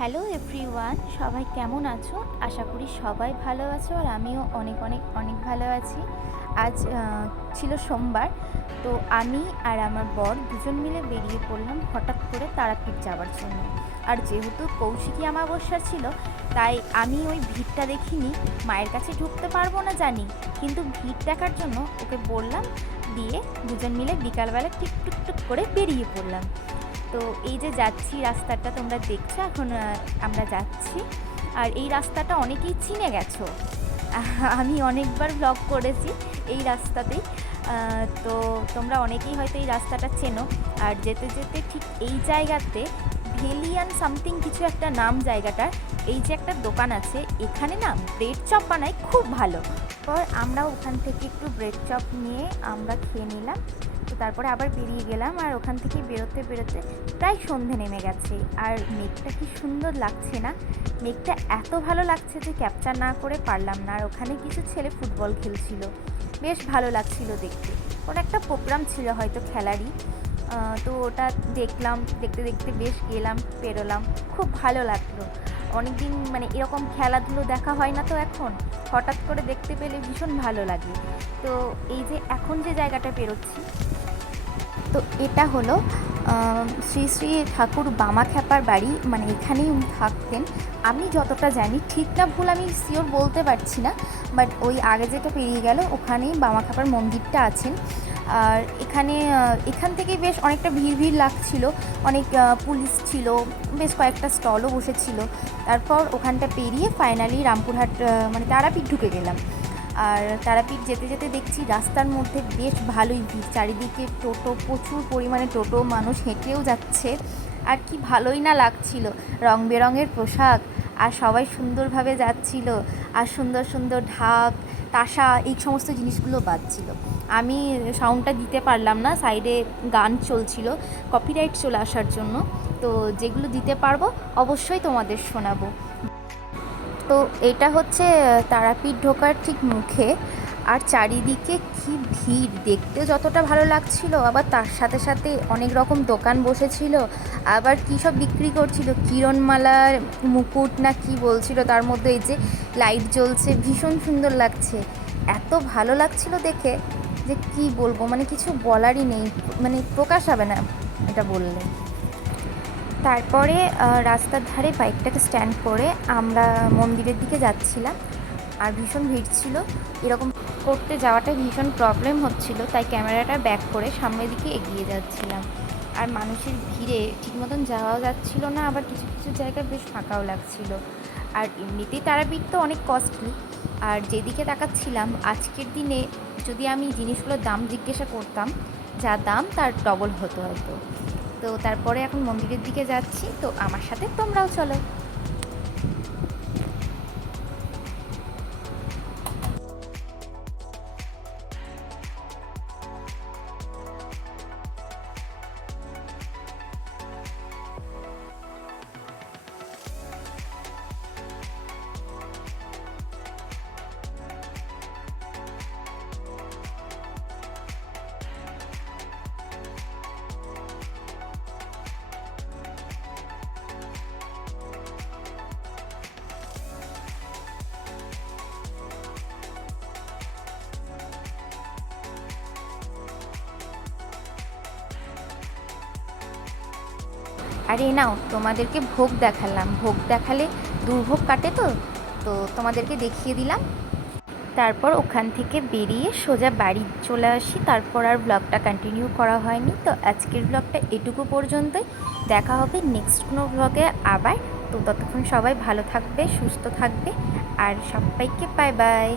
Hello everyone, সবাই কেমন আছো? আশা করি সবাই ভালো আছো আর আমিও অনেক অনেক অনেক ভালো আছি। আজ ছিল সোমবার, তো আমি আর আমার বর দুজন মিলে বেরিয়ে পড়লাম হঠাৎ করে তারাপীঠ যাওয়ার জন্য। আর যেহেতু কৌশিকী অমাবস্যা ছিল, তাই আমি ওই ভিড়টা দেখিনি। মায়ের কাছে ঢুকতে পারবো না জানি, কিন্তু ভিড় দেখার জন্য ওকে বললাম, দিয়ে দুজন মিলে বিকালবেলা টুক করে বেরিয়ে পড়লাম। তো এই যে যাচ্ছি, রাস্তাটা তোমরা দেখছো এখন, আমরা যাচ্ছি। আর এই রাস্তাটা অনেকেই চিনে গেছো, আমি অনেকবার ব্লগ করেছি এই রাস্তাতেই। তো তোমরা অনেকেই হয়তো এই রাস্তাটা চেনো। আর যেতে যেতে ঠিক এই জায়গাতে ভেলিয়ান সামথিং কিছু একটা নাম জায়গাটার, এই যে একটা দোকান আছে, এখানে না ব্রেড চপ বানায় খুব ভালো। পর আমরা ওখান থেকে একটু ব্রেড চপ নিয়ে আমরা খেয়ে নিলাম। তো তারপরে আবার বেরিয়ে গেলাম, আর ওখান থেকে বেরোতে বেরোতে প্রায় সন্ধে নেমে গেছে। আর মেঘটা কি সুন্দর লাগছে না? মেঘটা এত ভালো লাগছে যে ক্যাপচার না করে পারলাম না। আর ওখানে কিছু ছেলে ফুটবল খেলছিল, বেশ ভালো লাগছিল দেখতে। ওর একটা প্রোগ্রাম ছিল হয়তো খেলারই। তো ওটা দেখলাম, দেখতে দেখতে বেশ গেলাম, পেরোলাম, খুব ভালো লাগলো। অনেক দিন মানে এরকম খেলাধুলো দেখা হয় না, তো এখন হঠাৎ করে দেখতে পেলে ভীষণ ভালো লাগে। তো এই যে এখন যে জায়গাটা পেরোচ্ছি, তো এটা হলো শ্রী শ্রী ঠাকুর বামাখ্যাপার বাড়ি, মানে এখানেই উনি থাকতেন। আমি যতটা জানি, ঠিক না ভুল আমি শিওর বলতে পারছি না, বাট ওই আগে যেটা পেরিয়ে গেল ওখানেই বামাখ্যাপার মন্দিরটা আছেন। আর এখান থেকে বেশ অনেকটা ভিড় লাগছিল, অনেক পুলিশ ছিল, বেশ কয়েকটা স্টলও বসেছিল। তারপর ওখানটা পেরিয়ে ফাইনালি রামপুরহাট মানে তারাপীঠ ঢুকে গেলাম। আর তারাপীঠ যেতে যেতে দেখছি রাস্তার মধ্যে বেশ ভালোই ভিড়, চারিদিকে টোটো, প্রচুর পরিমাণে টোটো, মানুষ হেঁটেও যাচ্ছে। আর কি ভালোই না লাগছিল, রং বেরঙের পোশাক, আর সবাই সুন্দরভাবে যাচ্ছিল। আর সুন্দর সুন্দর ঢাক, তাসা, এই সমস্ত জিনিসগুলো বাজছিল। আমি সাউন্ডটা দিতে পারলাম না, সাইডে গান চলছিল কপিরাইট চলে আসার জন্য। তো যেগুলো দিতে পারবো অবশ্যই তোমাদের শোনাবো। তো এটা হচ্ছে তারাপীঠ ঢোকার ঠিক মুখে। আর চারিদিকে কি ভিড়, দেখতে যতটা ভালো লাগছিল, আবার তার সাথে সাথে অনেক রকম দোকান বসেছিল। আবার কী সব বিক্রি করছিল, কিরণমালার মুকুট না কি বলছিল, তার মধ্যে এই যে লাইট জ্বলছে, ভীষণ সুন্দর লাগছে। এত ভালো লাগছিল দেখে যে কি বলবো, মানে কিছু বলারই নেই, মানে প্রকাশ হবে না এটা বললে। তারপরে রাস্তার ধারে বাইকটাকে স্ট্যান্ড করে আমরা মন্দিরের দিকে যাচ্ছিলাম। আর ভীষণ ভিড় ছিল, এরকম করতে যাওয়াটা ভীষণ প্রবলেম হচ্ছিল, তাই ক্যামেরাটা ব্যাক করে সামনের দিকে এগিয়ে যাচ্ছিলাম। আর মানুষের ভিড়ে ঠিক মতন যাওয়াও যাচ্ছিল না, আবার কিছু কিছু জায়গায় বেশ ফাঁকাও লাগছিল। আর এমনিতেই তারাপীঠ তো অনেক কস্টলি। আর যেদিকে তাকাচ্ছিলাম, আজকের দিনে যদি আমি জিনিসগুলোর দাম জিজ্ঞাসা করতাম, যা দাম তার ডবল হতো হয়তো। তো তারপরে এখন মন্দিরের দিকে যাচ্ছি, তো আমার সাথে তোমরাও চলো। আরে নাও, তোমাদেরকে ভোগ দেখালাম, ভোগ দেখালে দুর্ভোগ কাটে, তো তো তোমাদেরকে দেখিয়ে দিলাম। তারপর ওখান থেকে বেরিয়ে সোজা বাড়ি চলে আসি। তারপর আর ব্লগটা কন্টিনিউ করা হয়নি। তো আজকের ব্লগটা এটুকু পর্যন্তই, দেখা হবে নেক্সট কোনো ব্লগে আবার। তো ততক্ষণ সবাই ভালো থাকবে, সুস্থ থাকবে, আর সবাইকে বাই বাই।